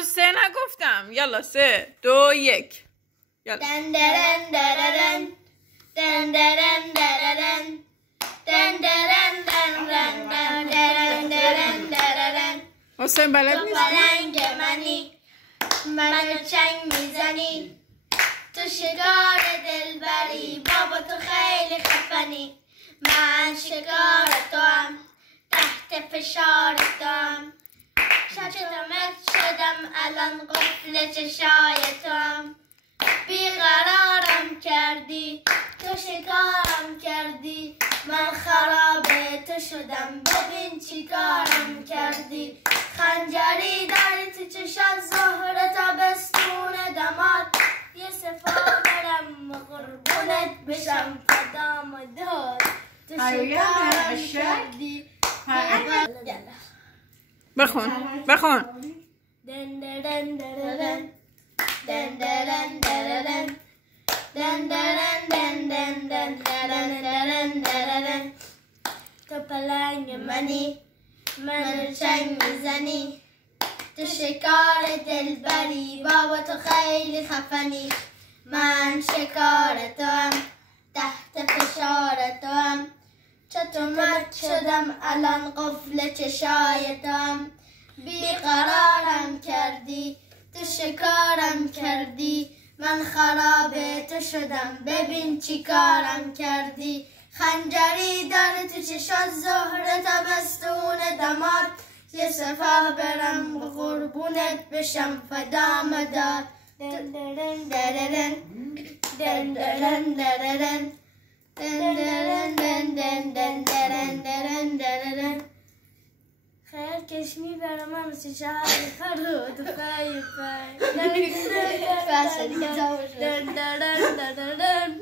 هنوز 3 نگفتم. یلا 3 2 1 یلا. دن درن درن دن درن درن دن درن درن درن درن درن. حسین بلد نیست. تو پلنگ منی منو چنگ میزنی، تو شکار دلبری بابا تو خیلی خفنی. من شکار تو هم تحت فشار تو هم، شدمت شدم الان قفل چشای تو هم. بیقرارم کردی تو شکارم کردی، من خراب تو شدم ببین چی کارم کردی. خنجری داری تو چشات ظهر تابستون دماد، یه صفا برم قربونت بشم فدام داد، تو شکارم کردی. بخون. دن درن درن دن درن درن دن درن دن دن دن درن درن درن. تو پلنگ منی منو چنگ میزنی، تو شکار دلبری بابا تو خیلی خفنی. من شکار تو هم تحت فشار تو هم، چطور مرد شدم الان قفل چشای تو هم. بیقرارم کردی تو شکارم کردی، من خراب تو شدم ببین چی کارم کردی. خنجری داره تو چشات ظهر تابستون دماد، یه سفر برم قربونت بشم فدام داد. دن درن درن دن درن درن دن درن دن دن دن درن درن درن. خیال کشمی برای من مثل شهر فرود خیلی دن درن درن